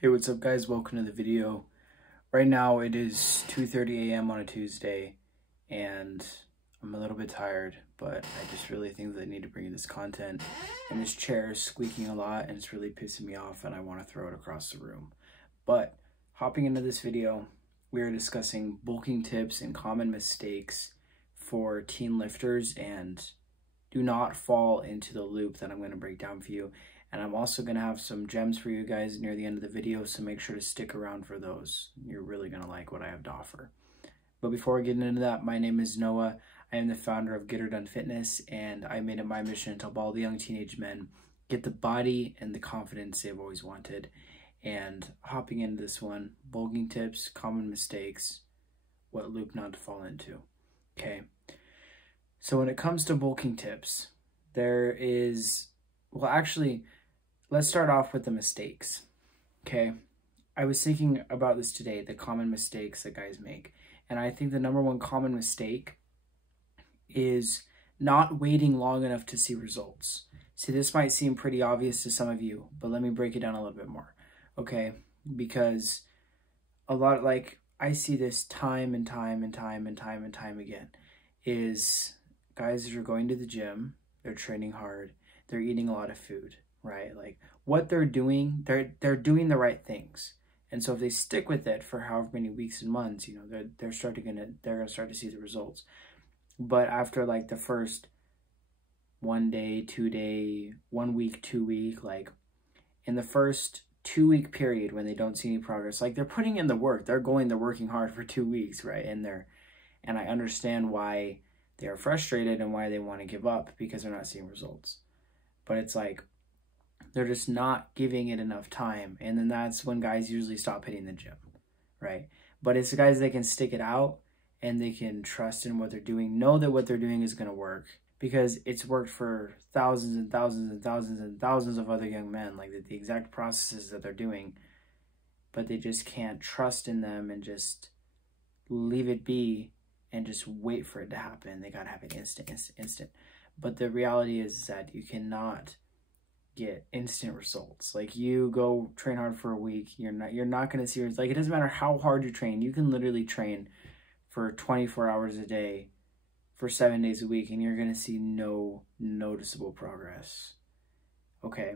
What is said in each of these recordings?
Hey, what's up guys? Welcome to the video. Right now it is 2:30 a.m. on a Tuesday and I'm a little bit tired, but I just really think that I need to bring you this content. And this chair is squeaking a lot and it's really pissing me off and I want to throw it across the room. But hopping into this video, we are discussing bulking tips and common mistakes for teen lifters, and do not fall into the loop that I'm going to break down for you. And I'm also going to have some gems for you guys near the end of the video, so make sure to stick around for those. You're really going to like what I have to offer. But before we get into that, my name is Noah. I am the founder of Get Her Done Fitness, and I made it my mission to help all the young teenage men get the body and the confidence they've always wanted. And hopping into this one, bulking tips, common mistakes, what loop not to fall into. Okay. So when it comes to bulking tips, let's start off with the mistakes. Okay. I was thinking about this today, the common mistakes that guys make. And I think the number one common mistake is not waiting long enough to see results. See, this might seem pretty obvious to some of you, but let me break it down a little bit more. Okay. Because I see this time and time again, is guys that are going to the gym, they're training hard, they're eating a lot of food, right? Like what they're doing, they're doing the right things. And so if they stick with it for however many weeks and months, they're gonna start to see the results. But after like the first 1 day, 2 day, 1 week, 2 week, like in the first 2 week period when they don't see any progress, like they're putting in the work, they're working hard for 2 weeks, right? And I understand why they are frustrated and why they want to give up, because they're not seeing results. But it's like they're just not giving it enough time, and then that's when guys usually stop hitting the gym, right? But it's the guys that can stick it out and they can trust in what they're doing, know that what they're doing is going to work, because it's worked for thousands and thousands and thousands and thousands of other young men, like the exact processes that they're doing, but they just can't trust in them and just leave it be and just wait for it to happen. They gotta have it instant. But the reality is that you cannot get instant results. Like you go train hard for a week, you're not gonna see results. Like it doesn't matter how hard you train. You can literally train for 24 hours a day for 7 days a week, and you're gonna see no noticeable progress. Okay,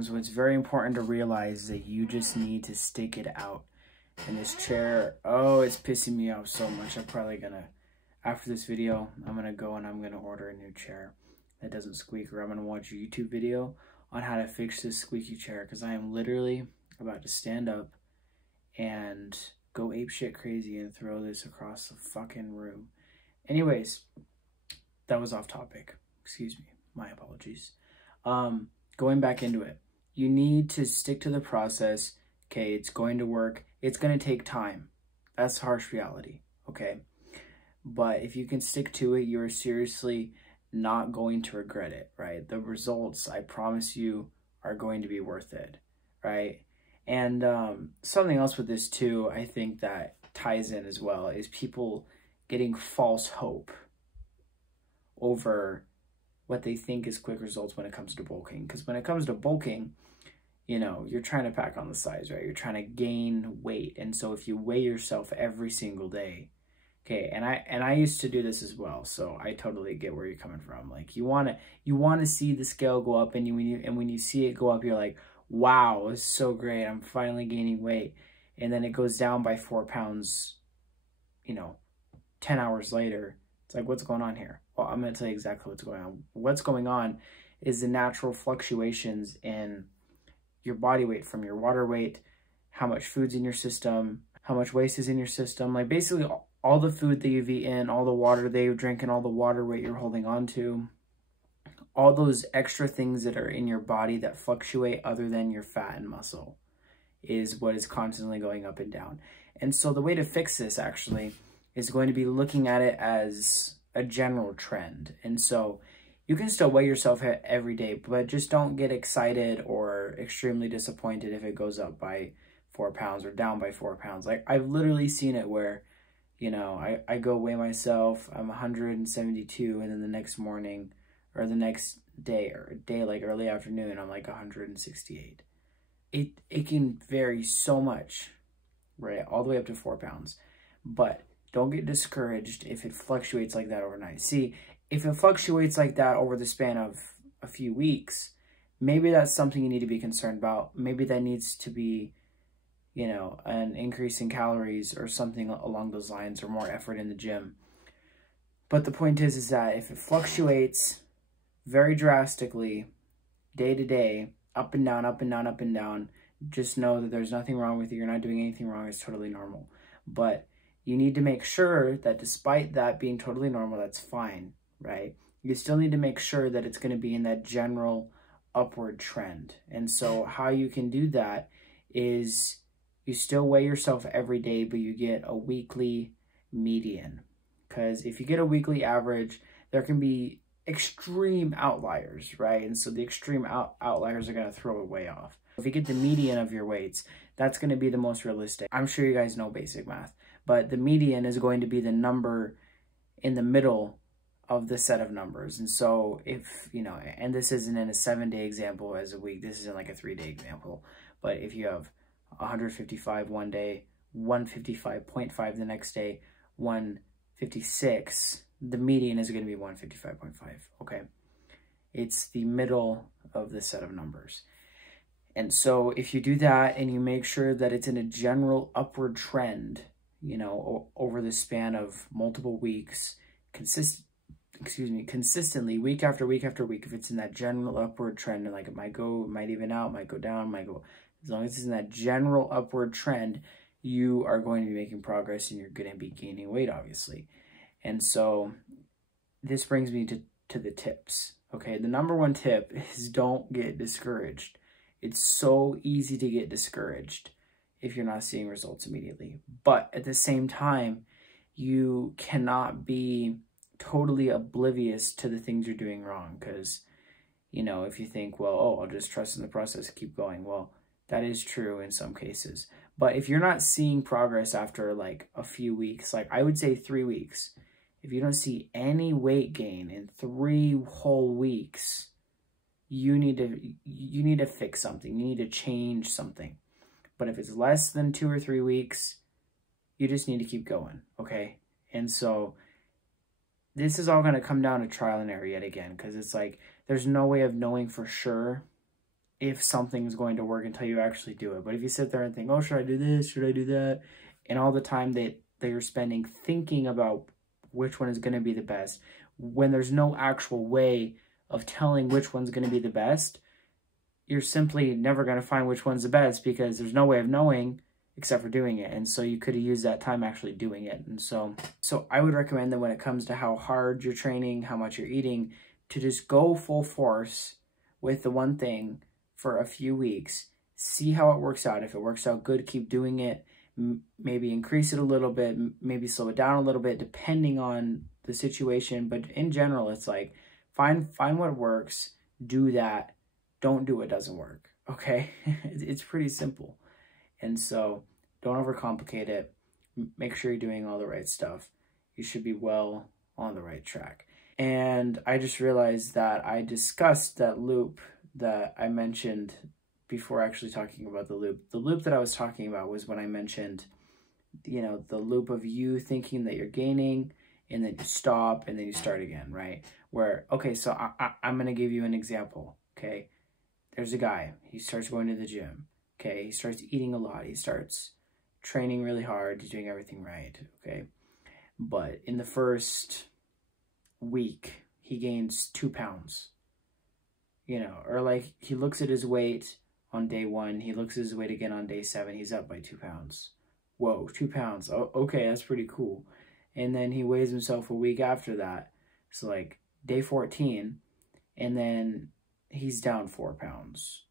so it's very important to realize that you just need to stick it out. And this chair, oh, it's pissing me off so much. I'm probably gonna, after this video, I'm gonna go and I'm gonna order a new chair that doesn't squeak, or I'm gonna watch a YouTube video on how to fix this squeaky chair, because I am literally about to stand up and go apeshit crazy and throw this across the fucking room. Anyways, that was off topic. Excuse me, my apologies. Going back into it, you need to stick to the process. Okay, it's going to work. It's going to take time. That's harsh reality, okay? But if you can stick to it, you're seriously not going to regret it, right? The results, I promise you, are going to be worth it, right? And something else with this too, I think that ties in as well, is people getting false hope over what they think is quick results when it comes to bulking. Because when it comes to bulking, you're trying to pack on the size, right? You're trying to gain weight. And so if you weigh yourself every single day, okay, and I used to do this as well, so I totally get where you're coming from. Like you want to see the scale go up, and when you see it go up, you're like, wow, it's so great. I'm finally gaining weight. And then it goes down by 4 pounds, 10 hours later. It's like, what's going on here? Well, I'm going to tell you exactly what's going on. What's going on is the natural fluctuations in your body weight from your water weight, how much food's in your system, how much waste is in your system. Like basically all the food that you've eaten, all the water that you've drinking, all the water weight you're holding on to, all those extra things that are in your body that fluctuate other than your fat and muscle is what is constantly going up and down. And so the way to fix this actually is going to be looking at it as a general trend. And so you can still weigh yourself every day, but just don't get excited or extremely disappointed if it goes up by 4 pounds or down by 4 pounds. Like I've literally seen it where, I go weigh myself, I'm 172, and then the next morning or the next day, or a day like early afternoon, I'm like 168. it can vary so much, right? All the way up to 4 pounds. But don't get discouraged if it fluctuates like that overnight. See, if it fluctuates like that over the span of a few weeks, maybe that's something you need to be concerned about. Maybe that needs to be, you know, an increase in calories or something along those lines, or more effort in the gym. But the point is that if it fluctuates very drastically day to day, up and down, up and down, up and down, just know that there's nothing wrong with you. You're not doing anything wrong. It's totally normal. But you need to make sure that despite that being totally normal, that's fine, right? You still need to make sure that it's going to be in that general upward trend. And so how you can do that is you still weigh yourself every day, but you get a weekly median. Because if you get a weekly average, there can be extreme outliers, right? And so the extreme outliers are going to throw it way off. If you get the median of your weights, that's going to be the most realistic. I'm sure you guys know basic math, but the median is going to be the number in the middle of the set of numbers. And so if, you know, and this isn't in a 7-day example as a week, this is in like a 3-day example. But if you have 155 one day, 155.5 the next day, 156, the median is going to be 155.5, okay? It's the middle of the set of numbers. And so if you do that and you make sure that it's in a general upward trend, you know, over the span of multiple weeks, consistently, week after week after week, if it's in that general upward trend, and like it might even out, might go down, might go, as long as it's in that general upward trend, you are going to be making progress and you're going to be gaining weight, obviously. And so this brings me to the tips, okay? The number one tip is don't get discouraged. It's so easy to get discouraged if you're not seeing results immediately. But at the same time, you cannot be totally oblivious to the things you're doing wrong. Because, you know, if you think, well, oh, I'll just trust in the process, keep going. Well, that is true in some cases. But if you're not seeing progress after like a few weeks, like I would say 3 weeks, if you don't see any weight gain in 3 whole weeks, you need to fix something. You need to change something. But if it's less than 2 or 3 weeks, you just need to keep going, okay? And so this is all going to come down to trial and error yet again, because it's like there's no way of knowing for sure if something's going to work until you actually do it. But if you sit there and think, oh, should I do this? Should I do that? And all the time that you're spending thinking about which one is going to be the best, when there's no actual way of telling which one's going to be the best, you're simply never going to find which one's the best, because there's no way of knowing except for doing it. And so you could have used that time actually doing it. And so I would recommend that when it comes to how hard you're training, how much you're eating, to just go full force with the one thing for a few weeks, see how it works out. If it works out good, keep doing it. Maybe increase it a little bit, maybe slow it down a little bit, depending on the situation. But in general, it's like, find what works, do that, don't do what doesn't work, okay? It's pretty simple. And so don't overcomplicate it. Make sure you're doing all the right stuff. You should be well on the right track. And I just realized that I discussed that loop that I mentioned before actually talking about the loop. The loop that I was talking about was when I mentioned, you know, the loop of you thinking that you're gaining, and then you stop, and then you start again, right? Where, okay, so I'm going to give you an example, okay? There's a guy. He starts going to the gym, okay? He starts eating a lot. He starts training really hard. He's doing everything right, okay? But in the first week, he gains 2 pounds, you know, or like he looks at his weight on day 1. He looks at his weight again on day 7. He's up by 2 pounds. Whoa, 2 pounds. Oh, okay, that's pretty cool. And then he weighs himself a week after that. So like day 14, and then he's down 4 pounds.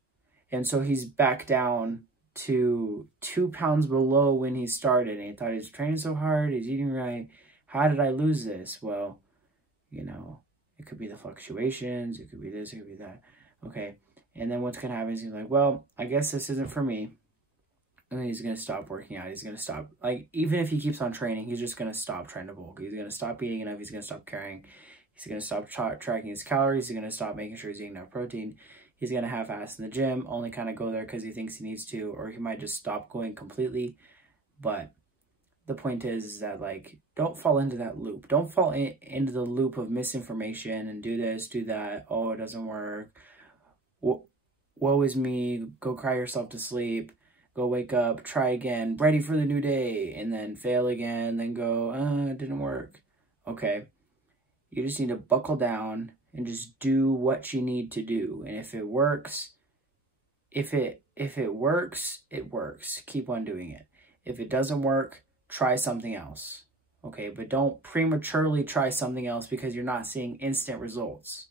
And so he's back down to 2 pounds below when he started. And he thought he was training so hard, he's eating right. How did I lose this? Well, you know, it could be the fluctuations, it could be this, it could be that. Okay. And then what's going to happen is he's like, well, I guess this isn't for me. And then he's going to stop working out. He's going to stop, like, even if he keeps on training, he's just going to stop trying to bulk. He's going to stop eating enough. He's going to stop carrying. He's going to stop tracking his calories. He's going to stop making sure he's eating enough protein. he's going to half-ass in the gym, only kind of go there because he thinks he needs to, or he might just stop going completely. But the point is that, like, don't fall into that loop. Don't fall into the loop of misinformation and do this, do that. Oh, it doesn't work. Woe is me. Go cry yourself to sleep. Go wake up, try again, ready for the new day, and then fail again, then go, it didn't work. Okay. You just need to buckle down and just do what you need to do. And if it works, if it works, it works. Keep on doing it. If it doesn't work, try something else. Okay, but don't prematurely try something else because you're not seeing instant results.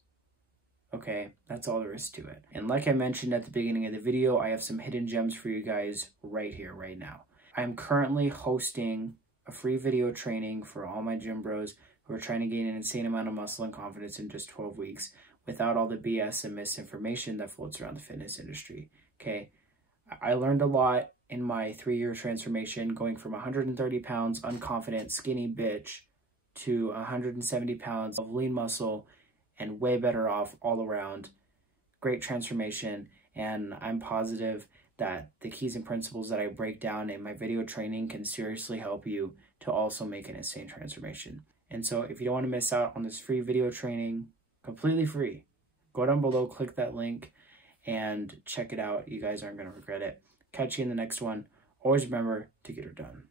Okay, that's all there is to it. And like I mentioned at the beginning of the video, I have some hidden gems for you guys right here, right now. I'm currently hosting a free video training for all my gym bros who are trying to gain an insane amount of muscle and confidence in just 12 weeks without all the BS and misinformation that floats around the fitness industry. Okay, I learned a lot in my 3-year transformation, going from 130 pounds unconfident skinny bitch to 170 pounds of lean muscle and way better off all around. Great transformation, and I'm positive that the keys and principles that I break down in my video training can seriously help you to also make an insane transformation. And so if you don't want to miss out on this free video training, completely free, go down below, click that link, and check it out. You guys aren't going to regret it. Catch you in the next one. Always remember to get her done.